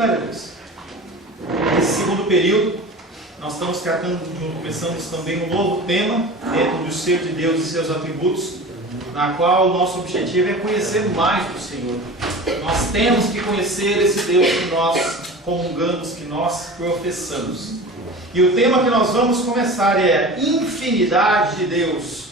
Glória a Deus. Nesse segundo período, nós estamos começamos também um novo tema dentro do ser de Deus e seus atributos, na qual o nosso objetivo é conhecer mais do Senhor. Nós temos que conhecer esse Deus que nós comungamos, que nós professamos. E o tema que nós vamos começar é infinidade de Deus.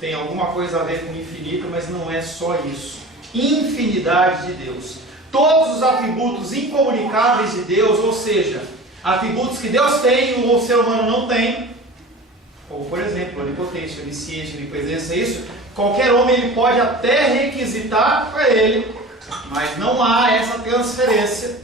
Tem alguma coisa a ver com infinito, mas não é só isso. Infinidade de Deus. Todos os atributos incomunicáveis de Deus, ou seja, atributos que Deus tem e o ser humano não tem, como por exemplo, onipotência, onisciência, onipresença, isso, qualquer homem ele pode até requisitar para ele, mas não há essa transferência.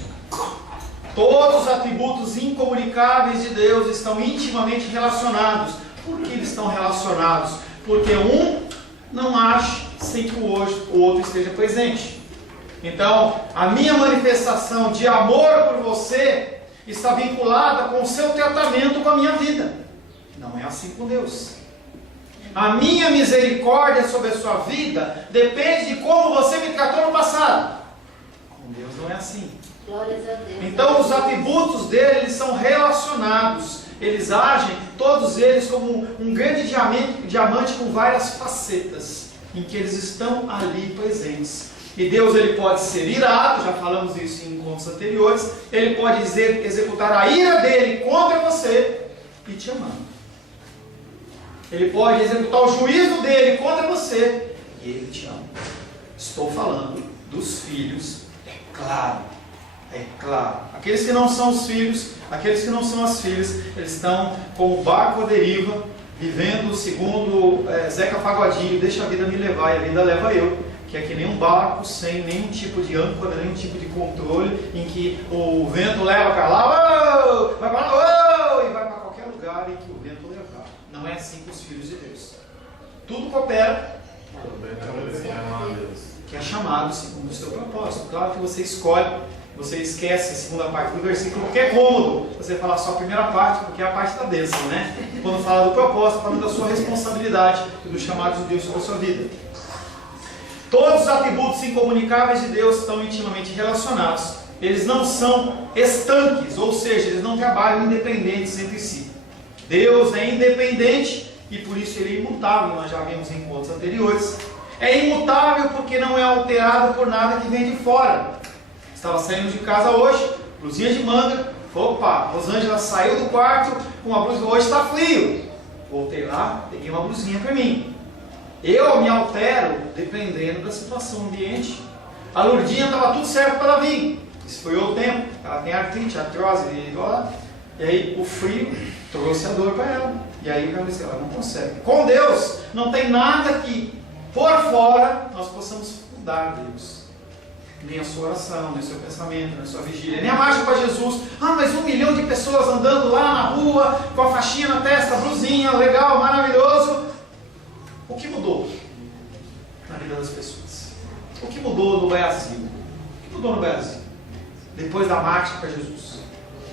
Todos os atributos incomunicáveis de Deus estão intimamente relacionados. Por que eles estão relacionados? Porque um não age sem que o outro esteja presente. Então, a minha manifestação de amor por você está vinculada com o seu tratamento com a minha vida. Não é assim com Deus. A minha misericórdia sobre a sua vida depende de como você me tratou no passado. Com Deus não é assim. Glórias a Deus. Então os atributos dele, eles são relacionados. Eles agem, todos eles, como um grande diamante com várias facetas, em que eles estão ali presentes. E Deus ele pode ser irado, já falamos isso em encontros anteriores. Ele pode executar a ira dele contra você e te amar. Ele pode executar o juízo dele contra você e ele te ama. Estou falando dos filhos, é claro. É claro. Aqueles que não são os filhos, aqueles que não são as filhas, eles estão como barco à deriva, vivendo segundo Zeca Pagodinho, deixa a vida me levar e a vida leva eu. Que é que nem um barco sem nenhum tipo de âncora, nenhum tipo de controle, em que o vento leva para lá, vai para lá, e vai para qualquer lugar em que o vento levar. Não é assim com os filhos de Deus. Tudo coopera, que é chamado segundo o seu propósito. Claro que você escolhe, você esquece a segunda parte do versículo, porque é cômodo você falar só a primeira parte, porque é a parte da bênção, né? Quando fala do propósito, falando da sua responsabilidade e do chamado de Deus sobre a sua vida. Todos os atributos incomunicáveis de Deus estão intimamente relacionados. Eles não são estanques, ou seja, eles não trabalham independentes entre si. Deus é independente e por isso ele é imutável, nós já vimos em encontros anteriores. É imutável porque não é alterado por nada que vem de fora. Estava saindo de casa hoje, blusinha de manga. Opa, Rosângela saiu do quarto com a blusa, hoje está frio. Voltei lá, peguei uma blusinha para mim. Eu me altero dependendo da situação ambiente. A Lourdinha estava tudo certo para ela vir. Esfriou o tempo, ela tem artrite, artrose, e aí o frio trouxe a dor para ela. E aí ela não consegue. Com Deus, não tem nada que por fora nós possamos mudar Deus. Nem a sua oração, nem o seu pensamento, nem a sua vigília, nem a marcha para Jesus. Ah, mas 1 milhão de pessoas andando lá na rua, com a faixinha na testa, blusinha, legal, maravilhoso. O que mudou na vida das pessoas? O que mudou no Brasil? O que mudou no Brasil? Depois da marcha para Jesus?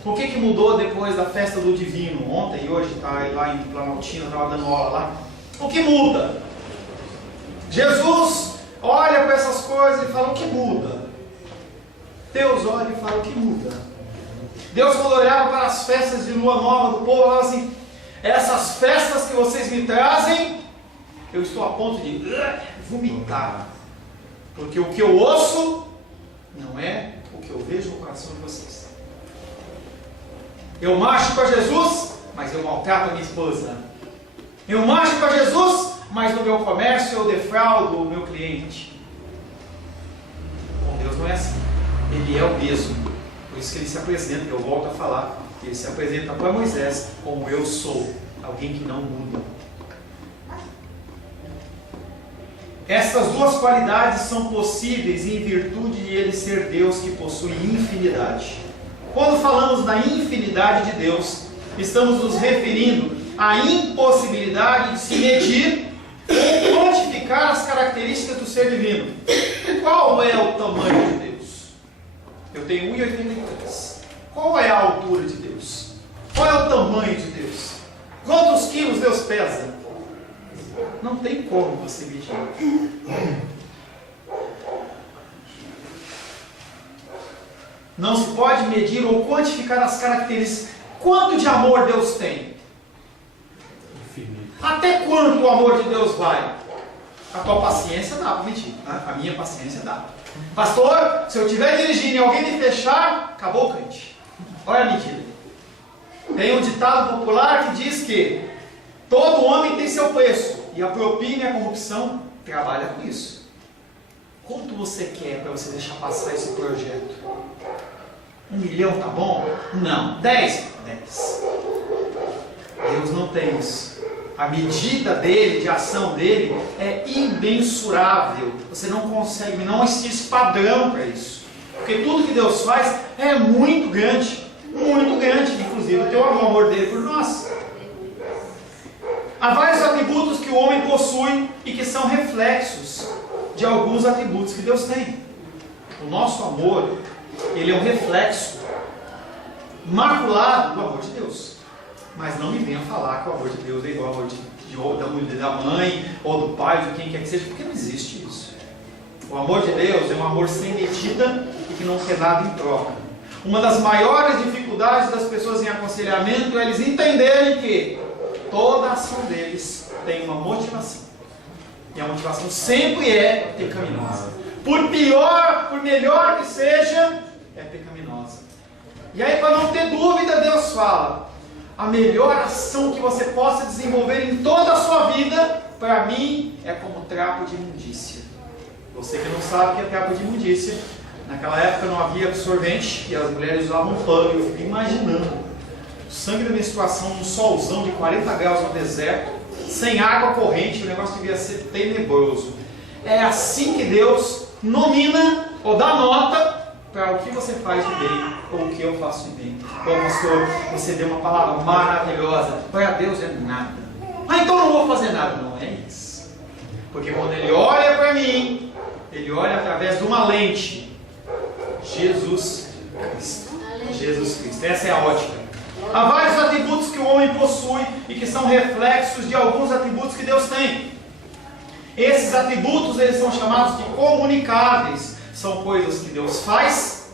O que mudou depois da festa do Divino? Ontem e hoje está lá em Planaltina, estava dando aula lá. O que muda? Jesus olha para essas coisas e fala: o que muda? Deus olha e fala: o que muda? Deus, quando olhava para as festas de lua nova do povo, falava assim: essas festas que vocês me trazem, eu estou a ponto de vomitar, porque o que eu ouço não é o que eu vejo no coração de vocês. Eu marcho para Jesus, mas eu maltrato a minha esposa. Eu marcho para Jesus, mas no meu comércio eu defraudo o meu cliente. Com Deus não é assim. Ele é o mesmo. Por isso que ele se apresenta, eu volto a falar, ele se apresenta para Moisés como eu sou, alguém que não muda. Estas duas qualidades são possíveis em virtude de ele ser Deus que possui infinidade. Quando falamos da infinidade de Deus, estamos nos referindo à impossibilidade de se medir ou quantificar as características do ser divino. Qual é o tamanho de Deus? Eu tenho 1,83. Qual é a altura de Deus? Qual é o tamanho de Deus? Quantos quilos Deus pesa? Não tem como você medir. Não se pode medir ou quantificar as características. Quanto de amor Deus tem? Até quanto o amor de Deus vai? A tua paciência dá para medir. A minha paciência dá. Pastor, se eu estiver dirigindo e alguém me fechar, acabou o crente. Olha a medida. Tem um ditado popular que diz que todo homem tem seu preço, e a propina e a corrupção trabalha com isso. Quanto você quer para você deixar passar esse projeto? 1 milhão tá bom? Não. 10? 10. Deus não tem isso. A medida dele, de ação dele, é imensurável. Você não consegue, não existe padrão para isso. Porque tudo que Deus faz é muito grande. Muito grande, inclusive o amor dele por nós. Há vários atributos que o homem possui e que são reflexos de alguns atributos que Deus tem. O nosso amor, ele é um reflexo maculado do amor de Deus. Mas não me venha falar que o amor de Deus é igual ao amor da mãe ou do pai, de quem quer que seja, porque não existe isso. O amor de Deus é um amor sem medida e que não quer nada em troca. Uma das maiores dificuldades das pessoas em aconselhamento é eles entenderem que toda ação deles tem uma motivação. E a motivação sempre é pecaminosa. Por pior, por melhor que seja, é pecaminosa. E aí, para não ter dúvida, Deus fala: a melhor ação que você possa desenvolver em toda a sua vida, para mim, é como trapo de imundícia. Você que não sabe o que é trapo de imundícia, naquela época não havia absorvente e as mulheres usavam pano. Eu fico imaginando o sangue da menstruação num solzão de 40 graus no deserto, sem água corrente, o negócio devia ser tenebroso. É assim que Deus nomina ou dá nota para o que você faz de bem ou o que eu faço de bem. Bom, pastor, você deu uma palavra maravilhosa. Para Deus é nada. Então não vou fazer nada. Não é isso. Porque quando Ele olha para mim, Ele olha através de uma lente. Jesus Cristo. Jesus Cristo. Essa é a ótica. Há vários atributos que o homem possui e que são reflexos de alguns atributos que Deus tem. Esses atributos, eles são chamados de comunicáveis. São coisas que Deus faz,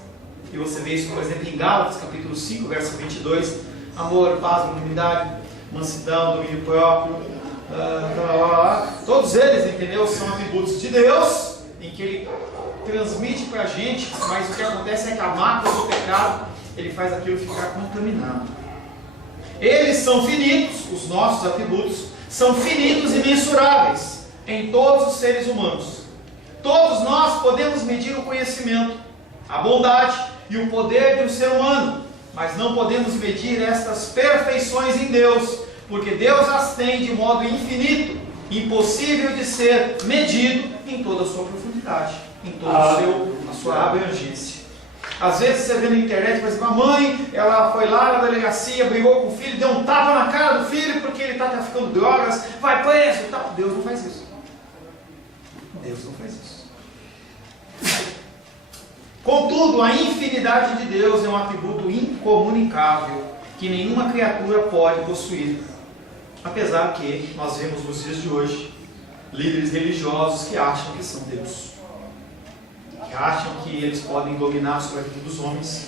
e você vê isso, por exemplo, em Gálatas, capítulo 5, verso 22. Amor, paz, benignidade, mansidão, domínio próprio. Todos eles, entendeu? São atributos de Deus, em que Ele transmite para a gente, mas o que acontece é que a mácula do pecado, Ele faz aquilo ficar contaminado. Eles são finitos, os nossos atributos são finitos e mensuráveis em todos os seres humanos. Todos nós podemos medir o conhecimento, a bondade e o poder de um ser humano, mas não podemos medir estas perfeições em Deus, porque Deus as tem de modo infinito, impossível de ser medido em toda a sua profundidade, em toda a sua abrangência. Às vezes você vê na internet, por exemplo, a mãe, ela foi lá na delegacia, brigou com o filho, deu um tapa na cara do filho porque ele está traficando drogas, vai preso e tal. Deus não faz isso. Deus não faz isso. Contudo, a infinidade de Deus é um atributo incomunicável que nenhuma criatura pode possuir. Apesar que nós vemos nos dias de hoje líderes religiosos que acham que são Deus, que acham que eles podem dominar sobre a vida dos homens,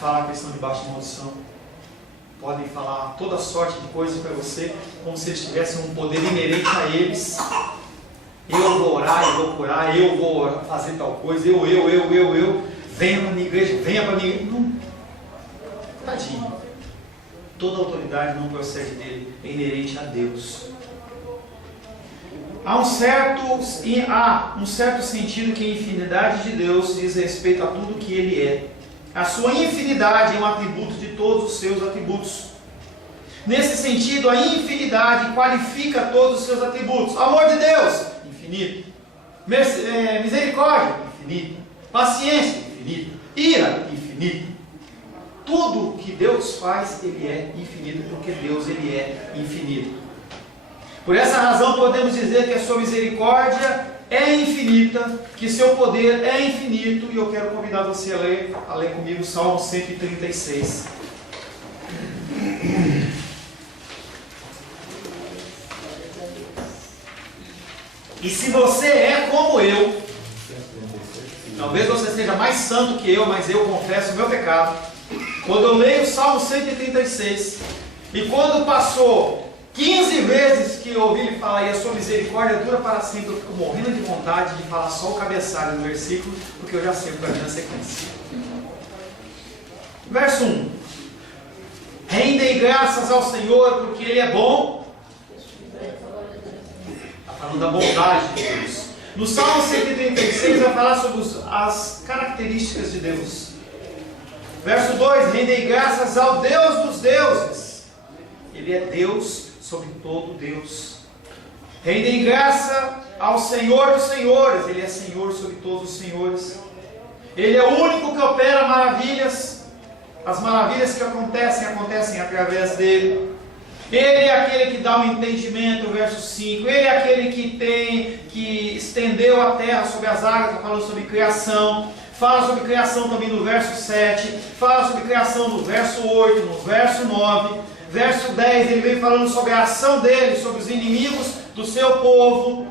falar a questão de baixa maldição, podem falar toda sorte de coisas para você, como se eles tivessem um poder inerente a eles. Eu vou orar, eu vou curar, eu vou fazer tal coisa, eu. Venha para a minha igreja, venha para a minha igreja. Não. Tadinho. Toda autoridade não procede dele, é inerente a Deus. Há um certo sentido que a infinidade de Deus diz respeito a tudo que Ele é. A sua infinidade é um atributo de todos os seus atributos. Nesse sentido, a infinidade qualifica todos os seus atributos. Amor de Deus, infinito. Misericórdia, infinito. Paciência, infinito. Ira, infinito. Tudo que Deus faz, Ele é infinito, porque Deus, Ele é infinito. Por essa razão podemos dizer que a sua misericórdia é infinita, que seu poder é infinito, e eu quero convidar você a ler comigo o Salmo 136. E se você é como eu, Talvez você seja mais santo que eu, mas eu confesso o meu pecado. Quando eu leio o Salmo 136, e quando passou 15 vezes que eu ouvi ele falar, e a sua misericórdia dura para sempre, eu fico morrendo de vontade de falar só o cabeçalho do versículo, porque eu já sei o que vai vir na sequência. Verso 1. Rendem graças ao Senhor, porque Ele é bom. Está falando da bondade de Deus. No Salmo 136 vai falar sobre as características de Deus. Verso 2. Rendem graças ao Deus dos deuses. Ele é Deus sobre todo Deus. Rendem graça ao Senhor dos senhores. Ele é Senhor sobre todos os senhores. Ele é o único que opera maravilhas. As maravilhas que acontecem através dele. Ele é aquele que dá o entendimento, verso 5. Ele é aquele que estendeu a terra sobre as águas, falando sobre criação. Fala sobre criação também no verso 7. Fala sobre criação no verso 8, no verso 9. Verso 10, ele vem falando sobre a ação dele, sobre os inimigos do seu povo.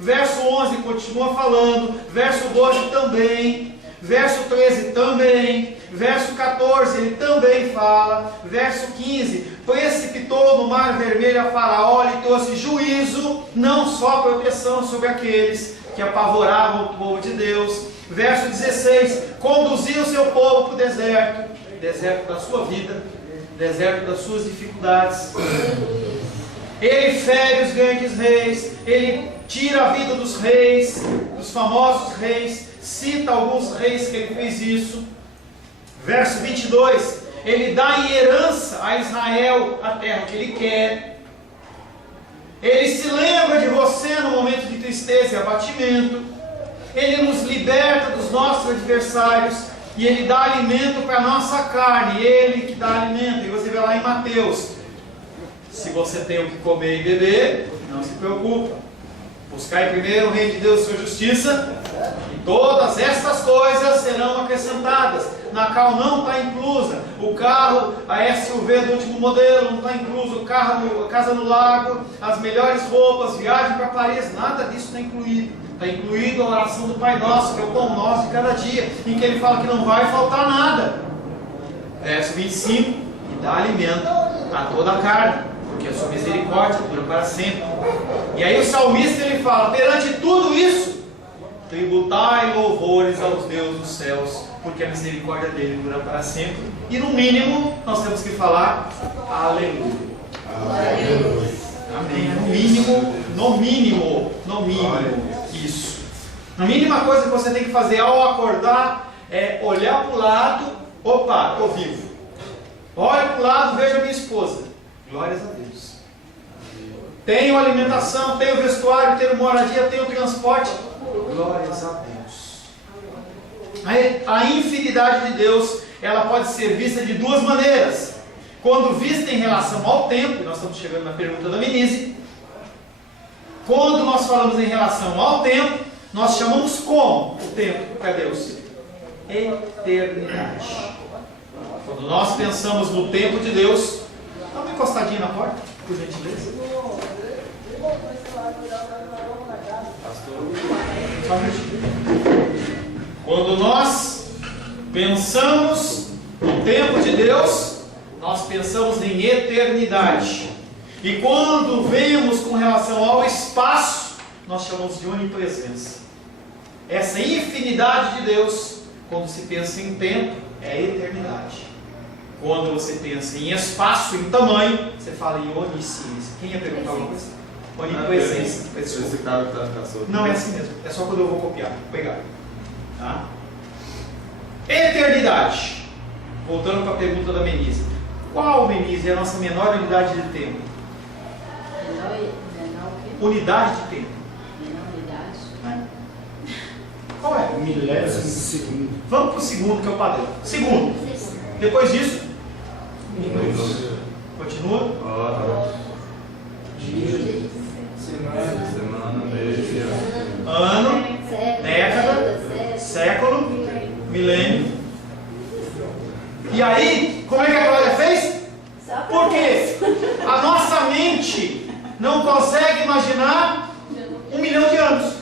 Verso 11 continua falando. Verso 12 também. Verso 13 também. Verso 14 ele também fala. Verso 15, precipitou no mar vermelho a Faraó e trouxe juízo, não só proteção sobre aqueles que apavoravam o povo de Deus. Verso 16, conduziu o seu povo para o deserto, deserto da sua vida, deserto das suas dificuldades. Ele fere os grandes reis, ele tira a vida dos reis, dos famosos reis, cita alguns reis que ele fez isso. Verso 22, ele dá em herança a Israel a terra que ele quer. Ele se lembra de você no momento de tristeza e abatimento. Ele nos liberta dos nossos adversários. E ele dá alimento para a nossa carne. Ele que dá alimento. E você vê lá em Mateus. Se você tem o que comer e beber, não se preocupa. Buscai primeiro o reino de Deus e sua justiça, e todas estas coisas serão acrescentadas. Na Cal não está inclusa. O carro, a SUV do último modelo não está incluso. O carro, a casa no lago, as melhores roupas, viagem para Paris, nada disso está incluído. Está incluído a oração do Pai Nosso, que é o pão nosso de cada dia, em que ele fala que não vai faltar nada. Verso 25, e dá alimento a toda a carne, porque a sua misericórdia dura para sempre. E aí o salmista ele fala, perante tudo isso, tributai louvores aos deuses dos céus, porque a misericórdia dele dura para sempre. E no mínimo, nós temos que falar, aleluia. Aleluia. Amém. No mínimo, isso. A mínima coisa que você tem que fazer ao acordar é olhar para o lado, opa, estou vivo. Olha para o lado, veja a minha esposa. Glórias a Deus. Tenho alimentação, tenho vestuário, tenho moradia, tenho transporte. Glórias a Deus. A infinidade de Deus, ela pode ser vista de duas maneiras. Quando vista em relação ao tempo, nós estamos chegando na pergunta da Menise. Quando nós falamos em relação ao tempo, nós chamamos como o tempo para Deus? Eternidade. Quando nós pensamos no tempo de Deus, dá uma encostadinha na porta, por gentileza. Quando nós pensamos no tempo de Deus, nós pensamos em eternidade. E quando vemos com relação ao espaço, nós chamamos de onipresença. Essa infinidade de Deus, quando se pensa em tempo, é eternidade. Quando você pensa em espaço, em tamanho, você fala em onisciência. Quem ia perguntar alguma coisa? Onipresença. Não é assim mesmo. É só quando eu vou copiar. Vou pegar. Tá? Eternidade. Voltando para a pergunta da Menise. Qual, Menise, é a nossa menor unidade de tempo? Unidade de tempo. Qual é? Milésimo de segundo. Vamos para o segundo, que é o padrão. Segundo. Depois disso, continua. Dia, semana, mês, Ano, década, século, milênio. E aí, como é que a Glória fez? Por quê? A nossa mente não consegue imaginar 1 milhão de anos.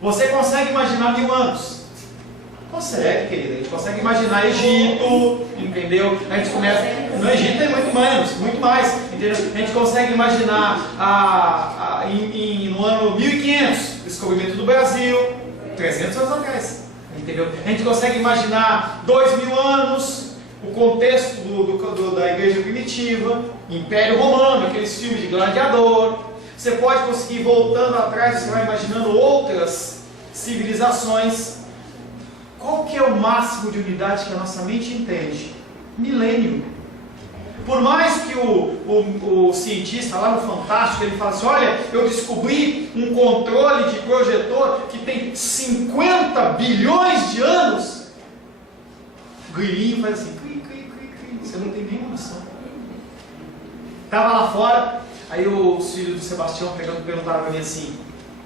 Você consegue imaginar 1000 anos. Consegue, querida. A gente consegue imaginar Egito, entendeu? A gente começa. No Egito tem muito menos, muito mais, entendeu? A gente consegue imaginar no ano 1500, descobrimento do Brasil, 300 anos atrás, entendeu? A gente consegue imaginar 2000 anos, o contexto da igreja primitiva, Império Romano, aqueles filmes de gladiador. Você pode conseguir, voltando atrás, você vai imaginando outras civilizações. Qual que é o máximo de unidade que a nossa mente entende? Milênio. Por mais que o cientista lá no Fantástico, ele fala assim, olha, eu descobri um controle de projetor que tem 50 bilhões de anos. O grilinho faz assim, cri, cri, cri, cri. Você não tem nenhuma noção. Estava lá fora, aí os filhos do Sebastião perguntaram para mim assim,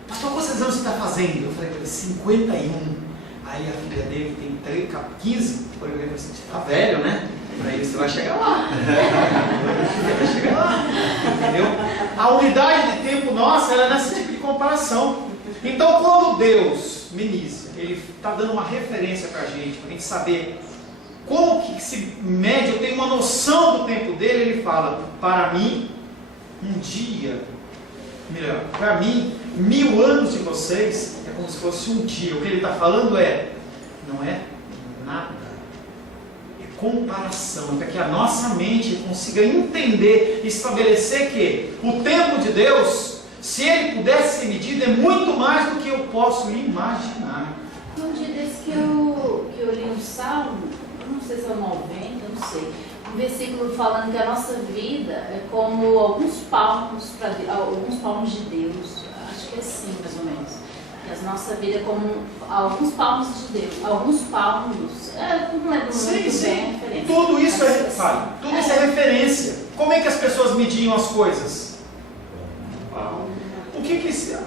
pastor, quantos anos você está fazendo? Eu falei para ele, 51. Aí a filha dele tem 15, por exemplo, assim, você está velho, né? Para ele você vai chegar lá. Vai chegar lá, entendeu? A unidade de tempo nossa, ela é nesse tipo de comparação. Então, quando Deus, Menise, ele está dando uma referência para a gente saber como que se mede, eu tenho uma noção do tempo dele, ele fala, para mim, um dia, melhor, para mim, 1000 anos de vocês é como se fosse um dia. O que ele está falando não é nada, é comparação, para que a nossa mente consiga entender e estabelecer que o tempo de Deus, se ele pudesse ser medido, é muito mais do que eu posso imaginar. Um dia desse que eu li um salmo, eu não sei se é o 90, eu não sei, um versículo falando que a nossa vida é como alguns palmos de Deus. Acho que é assim, mais ou menos. Que a nossa vida é como alguns palmos de Deus. Alguns palmos. Eu não lembro muito bem a referência. Tudo isso isso é referência. Como é que as pessoas mediam as coisas?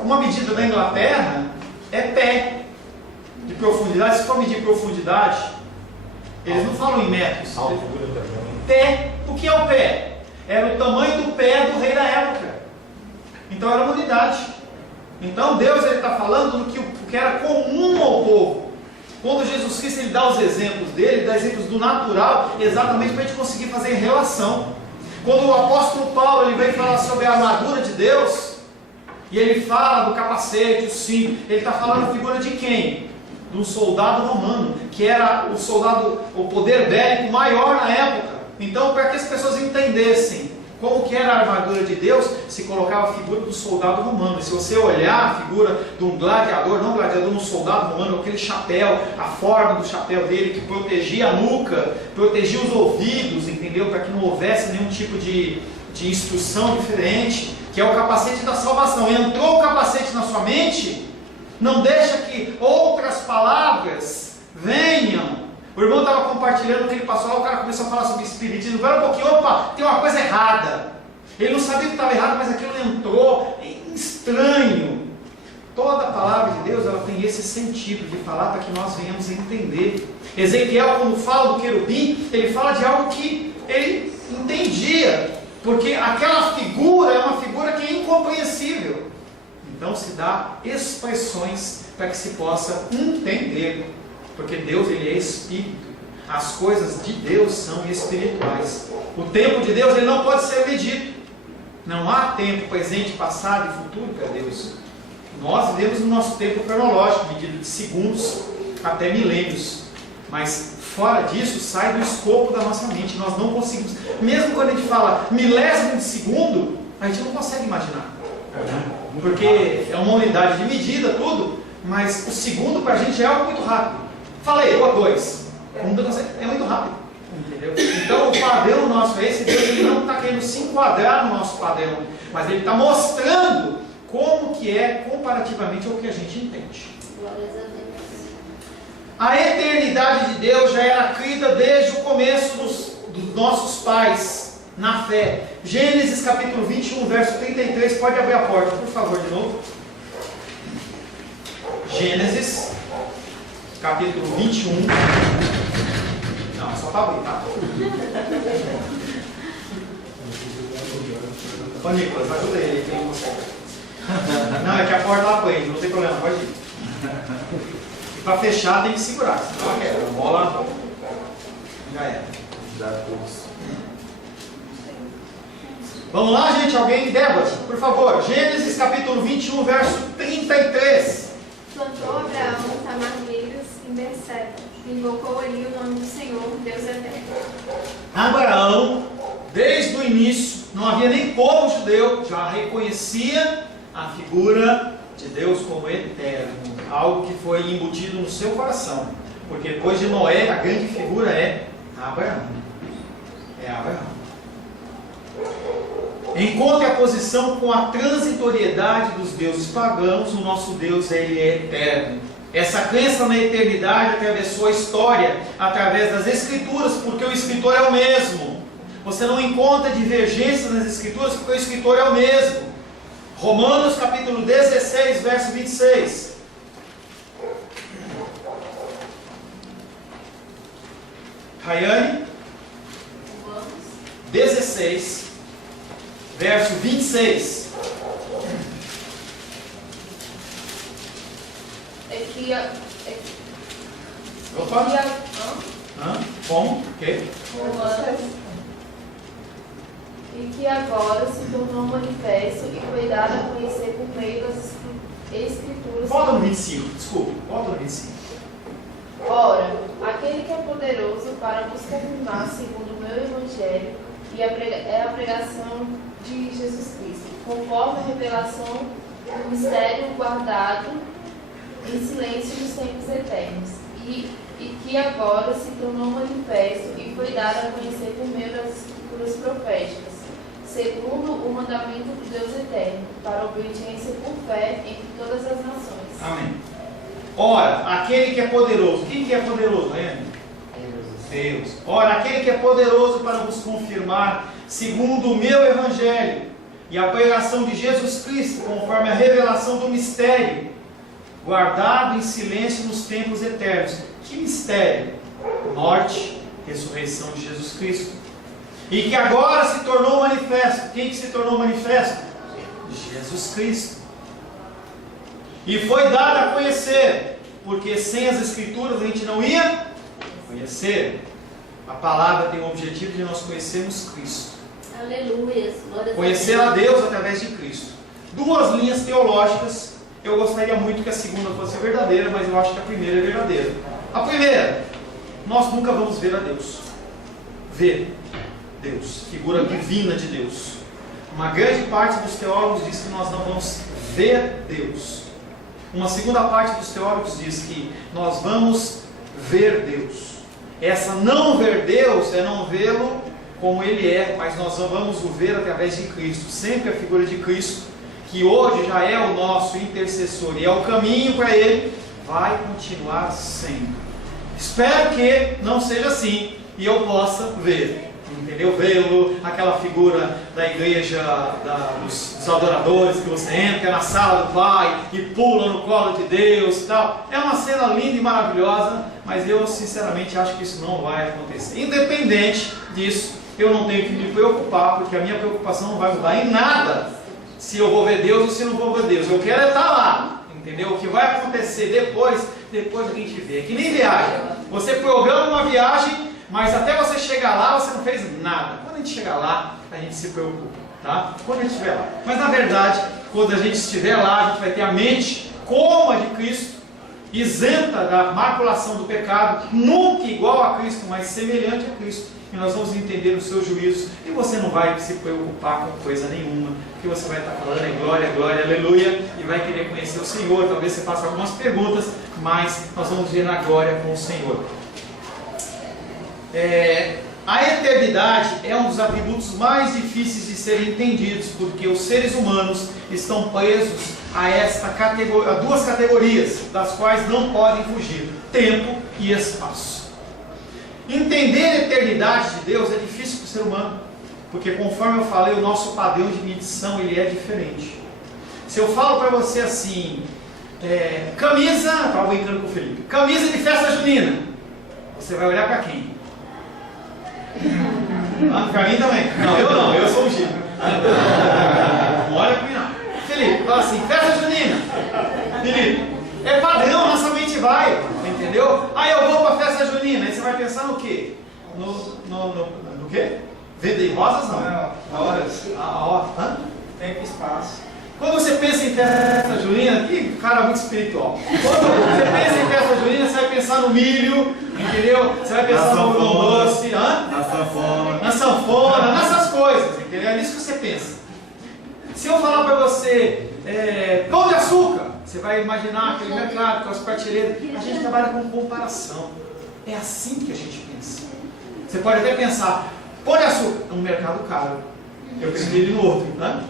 Uma medida da Inglaterra é pé de profundidade. Se for medir profundidade, eles não falam em metros. Pé. O que é o pé? Era o tamanho do pé do rei da época. Então era uma unidade. Então Deus está falando do que era comum ao povo. Quando Jesus Cristo ele dá os exemplos dele, ele dá exemplos do natural, exatamente para a gente conseguir fazer relação. Quando o apóstolo Paulo ele vem falar sobre a armadura de Deus, e ele fala do capacete, o cinto, ele está falando a figura de quem? De um soldado romano, que era o poder bélico maior na época. Então, para que as pessoas entendessem como que era a armadura de Deus, se colocava a figura do soldado romano. E se você olhar a figura de um gladiador, não um gladiador, um soldado romano, aquele chapéu, a forma do chapéu dele que protegia a nuca, protegia os ouvidos, entendeu? Para que não houvesse nenhum tipo de instrução diferente, que é o capacete da salvação. Entrou o capacete na sua mente, não deixa que outras palavras venham. O irmão estava compartilhando o que ele passou lá, o cara começou a falar sobre espiritismo. Espera um pouquinho, opa, tem uma coisa errada. Ele não sabia que estava errado, mas aquilo entrou. Estranho. Toda a palavra de Deus, ela tem esse sentido de falar para que nós venhamos a entender. Ezequiel, quando fala do querubim, ele fala de algo que ele entendia. Porque aquela figura é uma figura que é incompreensível. Então se dá expressões para que se possa entender. Porque Deus ele é Espírito. As coisas de Deus são espirituais. O tempo de Deus ele não pode ser medido. Não há tempo presente, passado e futuro para Deus. Nós vivemos no nosso tempo cronológico, medido de segundos até milênios. Mas fora disso, sai do escopo da nossa mente. Nós não conseguimos. Mesmo quando a gente fala milésimo de segundo, a gente não consegue imaginar. Porque é uma unidade de medida, tudo. Mas o segundo para a gente é algo muito rápido. Falei, 1 a 2. É muito rápido. Entendeu? Então o padrão nosso é esse. Deus ele não está querendo se enquadrar no nosso padrão. Mas ele está mostrando como que é comparativamente ao que a gente entende. A eternidade de Deus já era crida desde o começo dos nossos pais na fé. Gênesis capítulo 21, verso 33. Pode abrir a porta, por favor, de novo. Gênesis capítulo 21. Não, é só para abrir, tá? Ô Nicolas, ajuda ele, quem consegue. Não, é que a porta lá põe, não tem problema, pode ir. Para fechar tem que segurar, senão ela quebra. A bola já era. Dá curso. Vamos lá, gente? Alguém? Débora, por favor. Gênesis capítulo 21, verso 33. Plantou Abraão tamargueiras em Berseba, e invocou ali o nome do Senhor, Deus eterno. Abraão, desde o início, não havia nem povo judeu, já reconhecia a figura de Deus como eterno, algo que foi embutido no seu coração, porque depois de Noé, a grande figura é Abraão. É Abraão. Encontre a posição com a transitoriedade dos deuses pagãos. O nosso Deus, ele é eterno. Essa crença na eternidade atravessou a história através das escrituras, porque o escritor é o mesmo. Você não encontra divergências nas escrituras, porque o escritor é o mesmo. Romanos capítulo 16, verso 26. Rayane, 16, verso 26. Opa! Como? Ok. E que agora se tornou manifesto e foi dado a conhecer por meio das Escrituras. Volta no 25, desculpa. Volta no 25. Ora, aquele que é poderoso para vos confirmar segundo o meu evangelho e é a pregação de Jesus Cristo, conforme a revelação do mistério guardado em silêncio nos tempos eternos, e que agora se tornou manifesto e foi dado a conhecer por meio das Escrituras proféticas, segundo o mandamento do Deus eterno, para a obediência por fé entre todas as nações. Amém. Ora, aquele que é poderoso. Quem que é poderoso, né? Deus. Ora, aquele que é poderoso para vos confirmar, segundo o meu evangelho e a pregação de Jesus Cristo, conforme a revelação do mistério, guardado em silêncio nos tempos eternos. Que mistério? Morte, ressurreição de Jesus Cristo. E que agora se tornou manifesto. Quem que se tornou manifesto? Jesus Cristo. E foi dado a conhecer, porque sem as Escrituras a gente não ia conhecer. A palavra tem o objetivo de nós conhecermos Cristo. Aleluia. Conhecer a Deus através de Cristo. Duas linhas teológicas. Eu gostaria muito que a segunda fosse verdadeira, mas eu acho que a primeira é verdadeira. A primeira, nós nunca vamos ver a Deus. Ver Deus, figura divina de Deus. Uma grande parte dos teólogos diz que nós não vamos ver Deus. Uma segunda parte dos teólogos diz que nós vamos ver Deus. Essa não ver Deus é não vê-lo como Ele é, mas nós vamos o ver através de Cristo. Sempre a figura de Cristo, que hoje já é o nosso intercessor e é o caminho para Ele, vai continuar sendo. Espero que não seja assim e eu possa ver. Entendeu? Vê-lo, aquela figura da igreja, dos adoradores, que você entra na sala do Pai e pula no colo de Deus e tal. É uma cena linda e maravilhosa, mas eu sinceramente acho que isso não vai acontecer. Independente disso, eu não tenho que me preocupar, porque a minha preocupação não vai mudar em nada se eu vou ver Deus ou se eu não vou ver Deus. Eu quero é estar lá, entendeu? O que vai acontecer depois a gente vê. É que nem viagem. Você programa uma viagem, mas até você chegar lá, você não fez nada. Quando a gente chegar lá, a gente se preocupa, tá? Quando a gente estiver lá. Mas na verdade, quando a gente estiver lá, a gente vai ter a mente como a de Cristo, isenta da maculação do pecado, nunca igual a Cristo, mas semelhante a Cristo. E nós vamos entender os seus juízos, e você não vai se preocupar com coisa nenhuma, porque você vai estar falando é glória, glória, aleluia, e vai querer conhecer o Senhor. Talvez você faça algumas perguntas, mas nós vamos ver na glória com o Senhor. A eternidade é um dos atributos mais difíceis de serem entendidos, porque os seres humanos estão presos a duas categorias, das quais não podem fugir: tempo e espaço. Entender a eternidade de Deus é difícil para o ser humano, porque conforme eu falei, o nosso padrão de medição ele é diferente. Se eu falo para você assim, camisa, estava brincando com o Felipe, camisa de festa junina, você vai olhar para quem? Para mim também. Não, eu não, eu sou um Chico. Não olha para mim não. Felipe, fala assim, festa junina. Felipe, é padrão, nossa mente vai. no quê? Vender rosas não? Não, horas. Hã? Tempo e espaço. Quando você pensa em festa junina, que cara muito espiritual. Quando você pensa em festa junina, você vai pensar no milho, entendeu? Você vai pensar no doce, na sanfona, nessas coisas, entendeu? É nisso que você pensa. Se eu falar para você pão de açúcar, você vai imaginar aquele mercado, aquelas prateleiras. A gente trabalha com comparação. É assim que a gente pensa. Você pode até pensar, pão de açúcar é um mercado caro. Eu preciso ir no outro, né?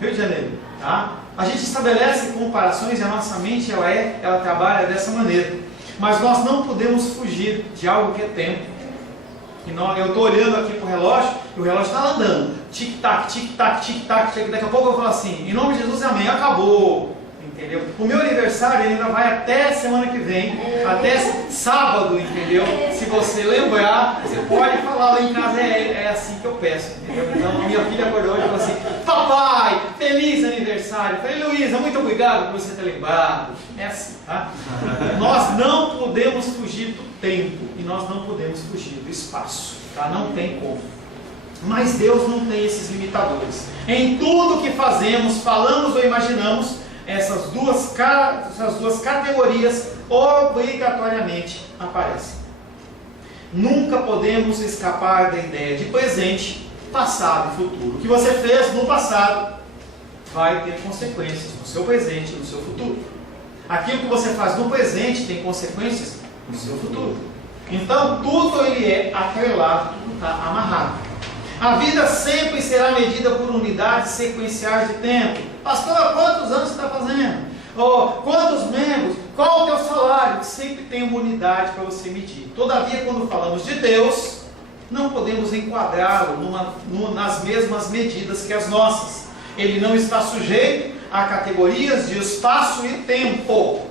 Rio de Janeiro, tá? A gente estabelece comparações e a nossa mente ela trabalha dessa maneira. Mas nós não podemos fugir de algo que é tempo. Eu estou olhando aqui para o relógio e o relógio está andando. Tic-tac, tic-tac, tic-tac. Daqui a pouco eu vou falar assim, em nome de Jesus, amém, acabou. Entendeu? O meu aniversário ainda vai até semana que vem, até sábado, entendeu? Se você lembrar, você pode falar lá em casa, é assim que eu peço, entendeu? Então a minha filha acordou hoje e falou assim, papai, feliz aniversário. Eu falei, Luísa, muito obrigado por você ter lembrado. É assim, tá? Nós não podemos fugir do tempo e nós não podemos fugir do espaço, tá? Não tem como. Mas Deus não tem esses limitadores. Em tudo que fazemos, falamos ou imaginamos, essas duas categorias obrigatoriamente aparecem. Nunca podemos escapar da ideia de presente, passado e futuro. O que você fez no passado vai ter consequências no seu presente e no seu futuro. Aquilo que você faz no presente tem consequências no seu futuro. Então tudo ele é atrelado, está amarrado. A vida sempre será medida por unidades sequenciais de tempo. Pastor, quantos anos você está fazendo? Quantos membros? Qual o teu salário? Sempre tem uma unidade para você medir. Todavia, quando falamos de Deus, não podemos enquadrá-lo nas mesmas medidas que as nossas. Ele não está sujeito a categorias de espaço e tempo.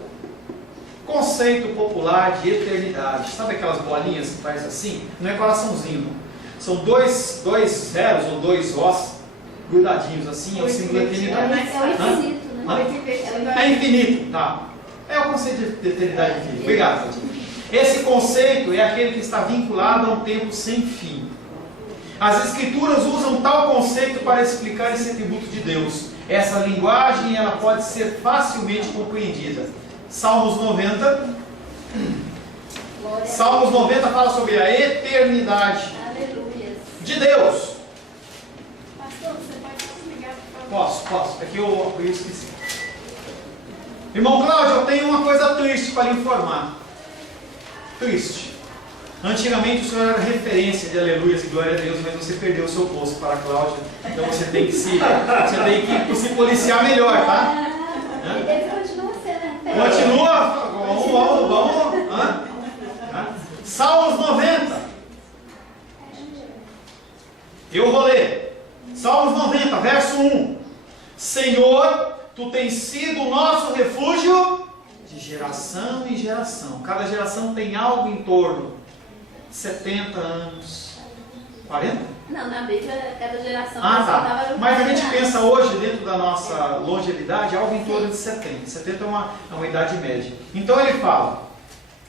Conceito popular de eternidade. Sabe aquelas bolinhas que faz assim? Não é coraçãozinho, não. São dois zeros ou dois Os grudadinhos assim, é o símbolo da eternidade. É infinito, né? É infinito, tá? É o conceito de eternidade infinita. Obrigado. Esse conceito é aquele que está vinculado a um tempo sem fim. As Escrituras usam tal conceito para explicar esse atributo de Deus. Essa linguagem ela pode ser facilmente compreendida. Salmos 90. Salmos 90 fala sobre a eternidade de Deus. Pastor, você pode explicar, por favor? Posso. Aqui eu esqueci. Irmão Cláudio, eu tenho uma coisa triste para lhe informar. Triste. Antigamente o senhor era referência de aleluias e glória a Deus, mas você perdeu o seu posto para a Cláudia. Então você tem que se policiar melhor, tá? Ele continua sendo. Continua. Vamos. Salmos 90. Eu vou ler. Salmos 90, verso 1. Senhor, Tu tens sido o nosso refúgio de geração em geração. Cada geração tem algo em torno. 70 anos. 40? Não, na Bíblia, cada geração tá. Mas a gente pensa hoje, dentro da nossa longevidade, algo em torno de 70. 70 é uma idade média. Então ele fala,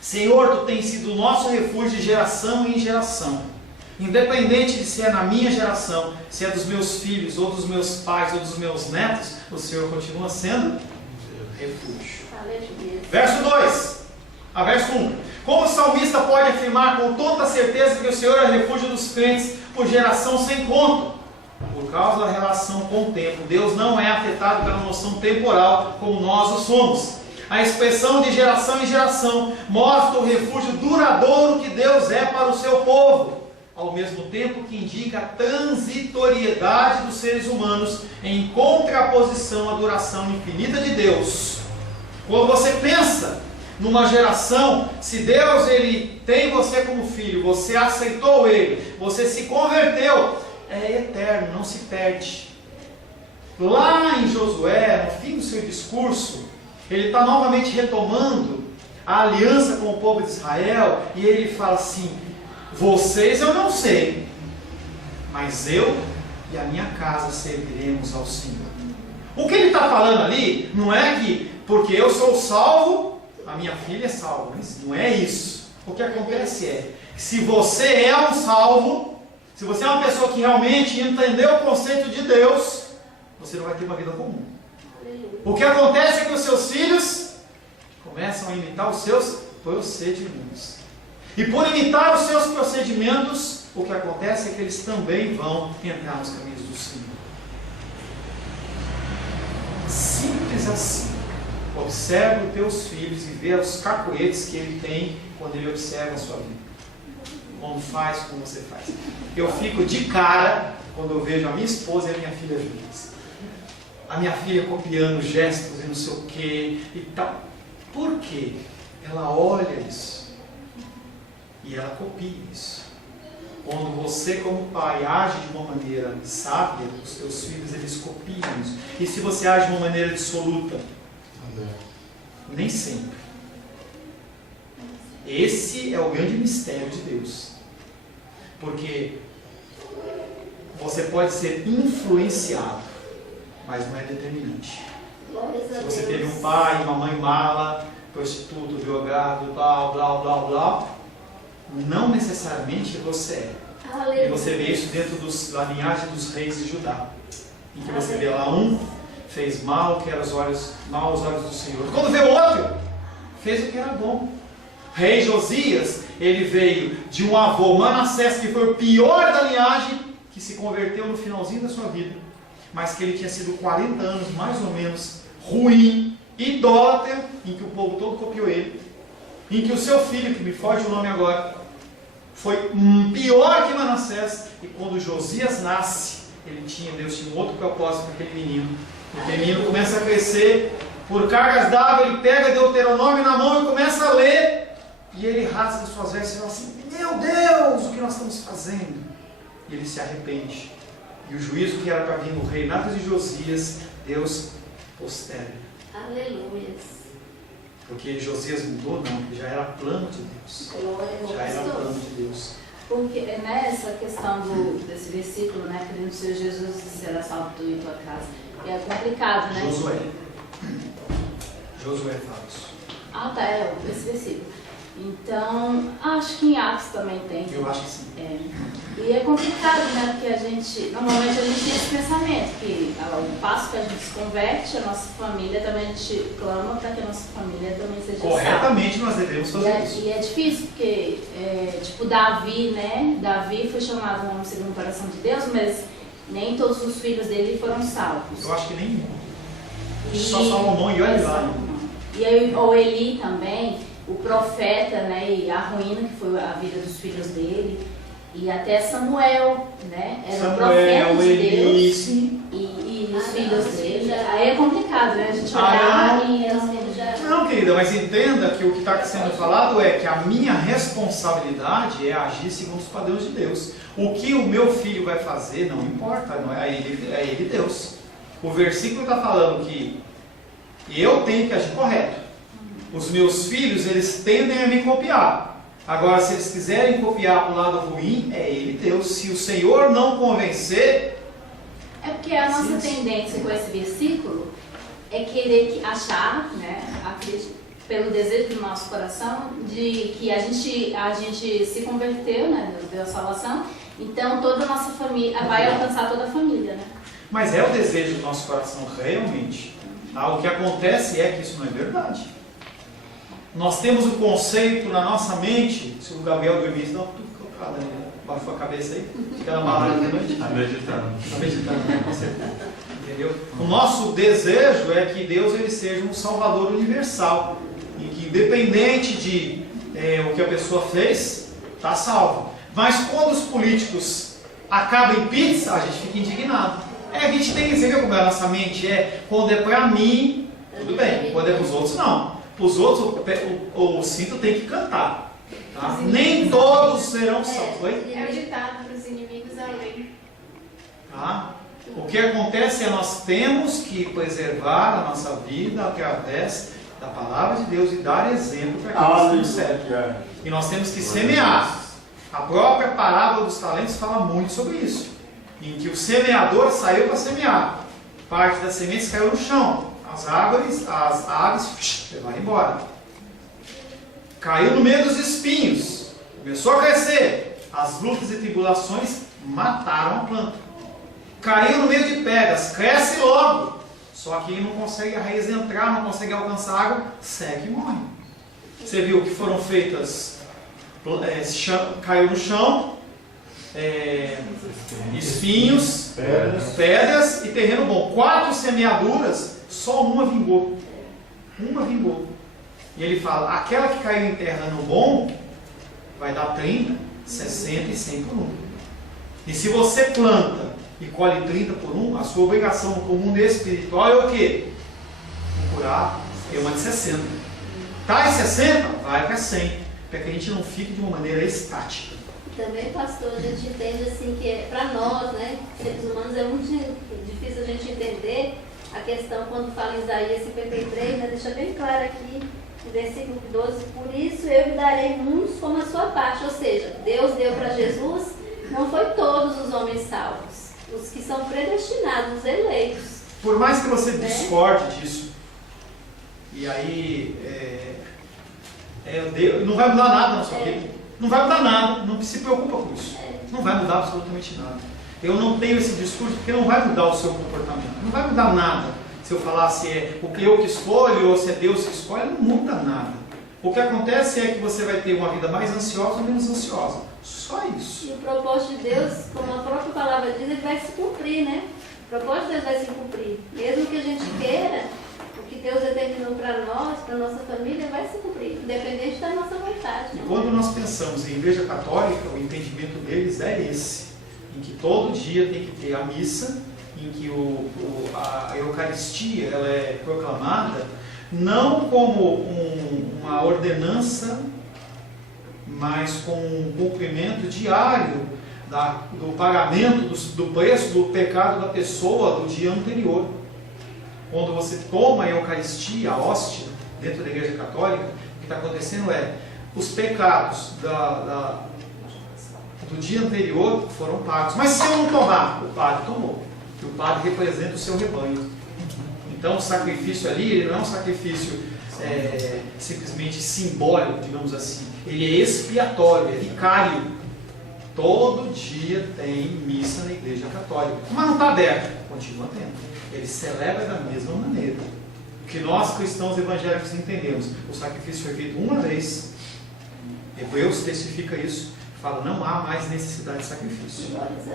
Senhor, Tu tens sido o nosso refúgio de geração em geração. Independente de se é na minha geração, se é dos meus filhos, ou dos meus pais, ou dos meus netos, o Senhor continua sendo refúgio. Verso 2, verso 1. Como o salmista pode afirmar com toda certeza que o Senhor é refúgio dos crentes por geração sem conto? Por causa da relação com o tempo. Deus não é afetado pela noção temporal como nós o somos. A expressão de geração em geração mostra o refúgio duradouro que Deus é para o seu povo, ao mesmo tempo que indica a transitoriedade dos seres humanos em contraposição à duração infinita de Deus. Quando você pensa numa geração, se Deus ele tem você como filho, você aceitou Ele, você se converteu, é eterno, não se perde. Lá em Josué, no fim do seu discurso, ele está novamente retomando a aliança com o povo de Israel, e ele fala assim, vocês eu não sei, mas eu e a minha casa serviremos ao Senhor. O que ele está falando ali, não é que porque eu sou salvo, a minha filha é salva, não é isso. O que acontece é, Se você é um salvo, se você é uma pessoa que realmente entendeu o conceito de Deus, você não vai ter uma vida comum. O que acontece é que os seus filhos começam a imitar os seus procedimentos. E por imitar os seus procedimentos, o que acontece é que eles também vão entrar nos caminhos do Senhor. Simples assim. Observe os teus filhos e vê os cacoetes que ele tem quando ele observa a sua vida. Como faz, como você faz. Eu fico de cara quando eu vejo a minha esposa e a minha filha juntas. A minha filha copiando gestos e não sei o que e tal. Por quê? Ela olha isso e ela copia isso. Quando você, como pai, age de uma maneira sábia, os seus filhos eles copiam isso. E se você age de uma maneira dissoluta? Nem sempre. Esse é o grande mistério de Deus. Porque você pode ser influenciado, mas não é determinante. Se você teve um pai, uma mãe mala, prostituto, drogado, blá, blá, blá, blá, não necessariamente você é. E você vê isso dentro da linhagem dos reis de Judá, em que você vê lá um fez mal, que era mal aos olhos do Senhor. Quando vê o outro, fez o que era bom. Rei Josias, ele veio de um avô, Manassés, que foi o pior da linhagem, que se converteu no finalzinho da sua vida, mas que ele tinha sido 40 anos mais ou menos ruim, idólatra, em que o povo todo copiou ele, em que o seu filho, que me foge o nome agora, foi pior que Manassés, e quando Josias nasce, Deus tinha um outro propósito para aquele menino. Aquele menino começa a crescer, por cargas d'água, ele pega Deuteronômio na mão e começa a ler, e ele rasga suas vestes e fala assim: meu Deus, o que nós estamos fazendo? E ele se arrepende. E o juízo que era para vir no reinado de Josias, Deus posterga. Aleluia. Porque Josias mudou, não, porque já era plano de Deus. Já era plano de Deus. Porque nessa questão desse versículo, né, querendo ser Jesus será salvo tu e tua casa, é complicado, né? Josué fala isso. Ah, tá, esse versículo. Então, acho que em Atos também tem. Eu acho que sim. E é complicado, né? Porque normalmente a gente tem esse pensamento, que ao passo que a gente se converte, a nossa família também, a gente clama para que a nossa família também seja corretamente salva. Nós devemos fazer isso. E é difícil, porque, tipo, Davi, né? Davi foi chamado no segundo o coração de Deus, mas nem todos os filhos dele foram salvos. Eu acho que nenhum. Só Salomão e olha lá. E aí, o Eli também, o profeta, né, e a ruína que foi a vida dos filhos dele, e até Samuel, né, era o profeta de Deus, e os filhos dele. Aí é complicado, né, a gente olhar e... Não, querida, mas entenda que o que está sendo falado é que a minha responsabilidade é agir segundo os padrões de Deus. O que o meu filho vai fazer não importa, não é ele Deus. O versículo está falando que eu tenho que agir correto. Os meus filhos, eles tendem a me copiar. Agora, se eles quiserem copiar para o lado ruim, é ele Deus. Se o Senhor não convencer... É porque a nossa tendência com esse versículo é querer achar, né, pelo desejo do nosso coração, de que a gente se converteu, né, Deus deu a salvação, então toda a nossa família vai alcançar toda a família, né? Mas é o desejo do nosso coração, realmente. O que acontece é que isso não é verdade. Nós temos o conceito na nossa mente, se o Gabriel dormisse, não, tudo colocado aí, baixou a cabeça aí, fica na balada de noite. Está meditando. Está meditando, né? Com certeza. Entendeu? O nosso desejo é que Deus ele seja um Salvador universal, em que independente de o que a pessoa fez, está salvo. Mas quando os políticos acabam em pizza, a gente fica indignado. A gente tem, você vê como a nossa mente quando é para mim, tudo bem, quando é para os outros, não. Para os outros, o cinto tem que cantar. Tá? Nem todos serão salvos. É o ditado para os inimigos da lei. Tá? O que acontece é nós temos que preservar a nossa vida através da palavra de Deus e dar exemplo para quem nos serve. E nós temos que semear. A própria parábola dos talentos fala muito sobre isso. Em que o semeador saiu para semear. Parte das sementes caiu no chão. As aves levaram embora. Caiu no meio dos espinhos. Começou a crescer. As lutas e tribulações mataram a planta. Caiu no meio de pedras, cresce logo. Só que não consegue a raiz entrar, não consegue alcançar água, seca e morre. Você viu que foram feitas, caiu no chão, espinhos, pedras e terreno bom. 4 semeaduras, só uma vingou. Uma vingou. E ele fala, aquela que caiu em terreno bom, vai dar 30, 60 e 100 por 1. E se você planta e colhe 30 por 1, a sua obrigação no mundo espiritual é o quê? Procurar ter uma de 60. Está em 60? Vai para 100. Para que a gente não fique de uma maneira estática. Também, pastor, a gente entende assim que para nós, né, seres humanos, é muito difícil a gente entender a questão quando fala em Isaías 53, né, deixa bem claro aqui, no versículo 12, por isso eu lhe darei muitos como a sua parte, ou seja, Deus deu para Jesus, não foi todos os homens salvos, os que são predestinados, os eleitos. Por mais que você discorde disso, e aí Deus, não vai mudar nada na sua vida. Não vai mudar nada, não se preocupa com isso. Não vai mudar absolutamente nada. Eu não tenho esse discurso porque não vai mudar o seu comportamento. Não vai mudar nada. Se eu falar se é o que eu que escolho ou se é Deus que escolhe, não muda nada. O que acontece é que você vai ter uma vida mais ansiosa ou menos ansiosa. Só isso. E o propósito de Deus, como a própria palavra diz, ele vai se cumprir, né? O propósito de Deus vai se cumprir. Mesmo que a gente queira, o que Deus determinou para nós, para nossa família, vai se cumprir, independente da nossa vontade. E quando nós pensamos em Igreja Católica, o entendimento deles é esse, em que todo dia tem que ter a missa, em que a Eucaristia ela é proclamada, não como uma ordenança, mas com um cumprimento diário do pagamento do preço do pecado da pessoa do dia anterior. Quando você toma a Eucaristia, a hóstia, dentro da Igreja Católica, o que está acontecendo é, os pecados do dia anterior foram pagos. Mas se eu não tomar, o padre tomou. Que o padre representa o seu rebanho. Então o sacrifício ali, ele não é um sacrifício simplesmente simbólico, digamos assim. Ele é expiatório, é vicário. Todo dia tem missa na Igreja Católica. Mas não está aberto. Continua tendo. Ele celebra da mesma maneira. O que nós cristãos evangélicos entendemos. O sacrifício foi feito uma vez. Hebreus testifica isso. Fala, não há mais necessidade de sacrifício.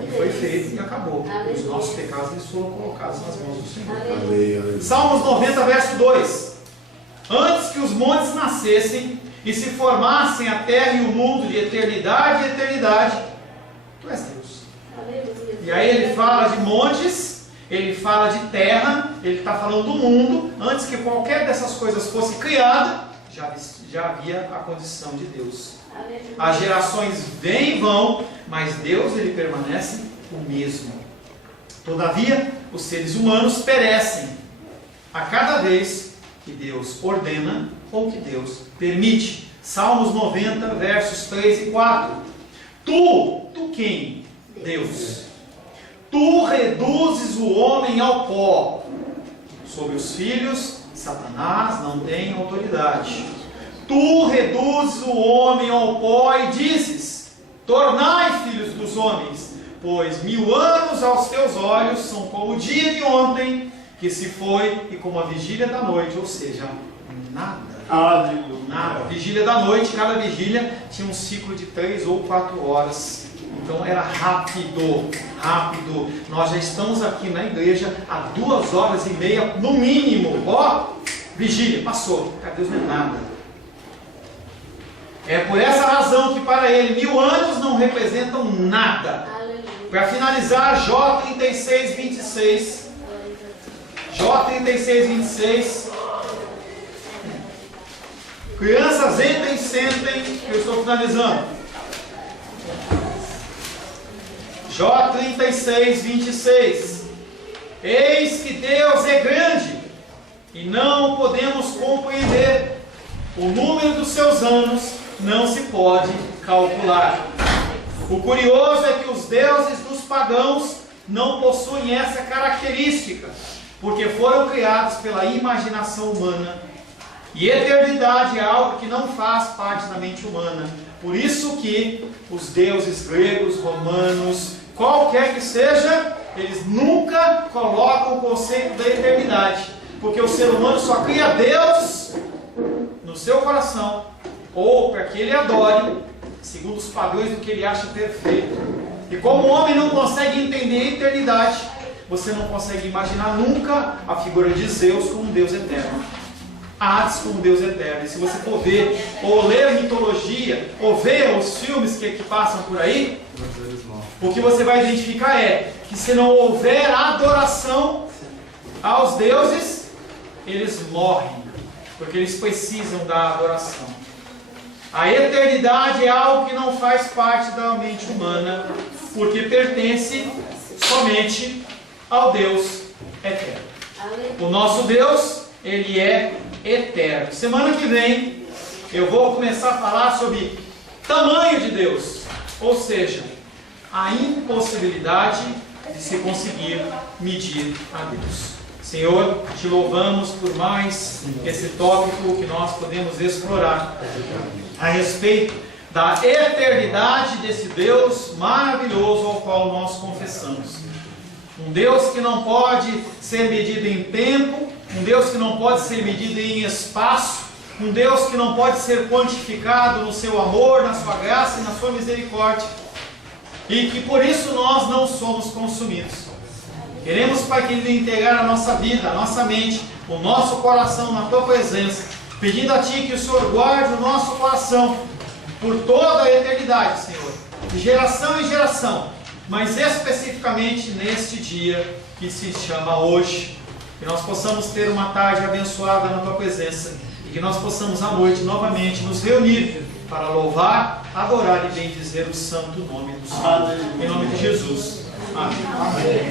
E foi feito e acabou. Os nossos pecados eles foram colocados nas mãos do Senhor. Salmos 90, verso 2. Antes que os montes nascessem e se formassem a terra e o mundo de eternidade e eternidade, Tu és Deus. E aí ele fala de montes, ele fala de terra, ele está falando do mundo. Antes que qualquer dessas coisas fosse criada, já havia a condição de Deus. As gerações vêm e vão, mas Deus ele permanece o mesmo. Todavia, os seres humanos perecem a cada vez que Deus ordena ou que Deus permite. Salmos 90, versos 3 e 4. Tu quem? Deus. Tu reduzes o homem ao pó. Sobre os filhos, Satanás não tem autoridade. Tu reduzes o homem ao pó e dizes, tornai filhos dos homens, pois 1000 anos aos teus olhos são como o dia de ontem, que se foi, e como a vigília da noite, ou seja, nada. Nada. Vigília da noite, cada vigília tinha um ciclo de 3 ou 4 horas. Então era rápido. Nós já estamos aqui na igreja há 2h30 no mínimo. Vigília, passou. Deus não é nada. É por essa razão que para ele 1000 anos não representam nada. Para finalizar, Jó 36, 26. Jó 36, 26. Crianças, entrem, sentem, que eu estou finalizando. Jó 36, 26. Eis que Deus é grande e não podemos compreender. O número dos seus anos não se pode calcular. O curioso é que os deuses dos pagãos não possuem essa característica, porque foram criados pela imaginação humana. E eternidade é algo que não faz parte da mente humana. Por isso que os deuses gregos, romanos, qualquer que seja, eles nunca colocam o conceito da eternidade. Porque o ser humano só cria Deus no seu coração, ou para que ele adore, segundo os padrões do que ele acha perfeito. E como o homem não consegue entender a eternidade, você não consegue imaginar nunca a figura de Zeus como um Deus eterno, Hades como Deus eterno. E se você for ver, ou ler mitologia, ou ver os filmes que passam por aí, o que você vai identificar é que se não houver adoração aos deuses, eles morrem, porque eles precisam da adoração. A eternidade é algo que não faz parte da mente humana, porque pertence somente ao Deus eterno. O nosso Deus, ele é eterno. Semana que vem eu vou começar a falar sobre tamanho de Deus, ou seja, a impossibilidade de se conseguir medir a Deus. Senhor, te louvamos por mais esse tópico que nós podemos explorar a respeito da eternidade desse Deus maravilhoso ao qual nós confessamos. Um Deus que não pode ser medido em tempo, um Deus que não pode ser medido em espaço, um Deus que não pode ser quantificado no seu amor, na sua graça e na sua misericórdia, e que por isso nós não somos consumidos. Queremos, Pai querido, entregar a nossa vida, a nossa mente, o nosso coração na Tua presença, pedindo a Ti que o Senhor guarde o nosso coração por toda a eternidade, Senhor, de geração em geração, mas especificamente neste dia que se chama hoje. Que nós possamos ter uma tarde abençoada na Tua presença e que nós possamos à noite novamente nos reunir para louvar, adorar e bendizer o santo nome do Senhor. Em nome de Jesus. Amém.